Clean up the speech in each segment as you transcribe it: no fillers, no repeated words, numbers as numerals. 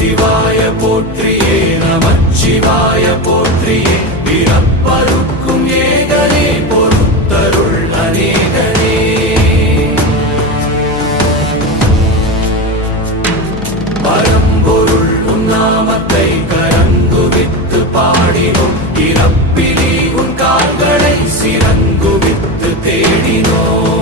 சிவாய போற்றியே நமச்சிவாய போற்றியே பிறப்பருக்கும் ஏகனே பொறுத்தருள் அநேகனே பரம்பொருள் உன்னாமத்தை கரங்குவித்து பாடினோம் இறப்பிலி உன் கால்களை சிறங்குவித்து தேடினோம்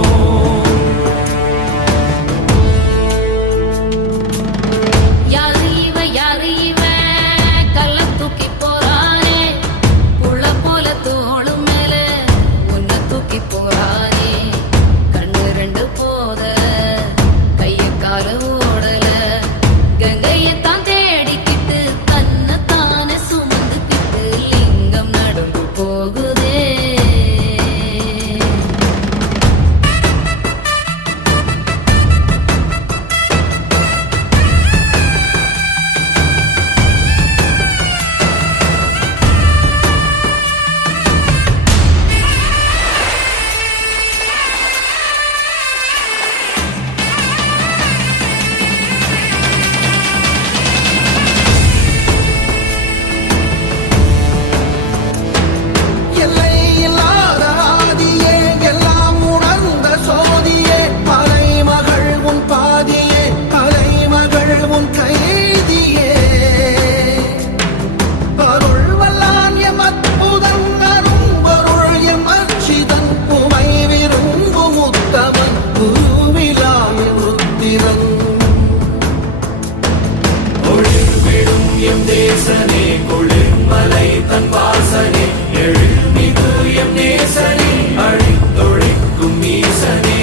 தேசனே குளிர்மலை தன் வாசனே எழுமிகு எம் நேசனே அழித்தொழிக்கும் ஈசனே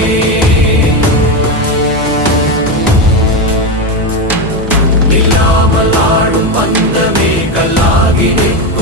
நில்லாமல் ஆடும் பந்தமே கல்லாகி நிற்கும்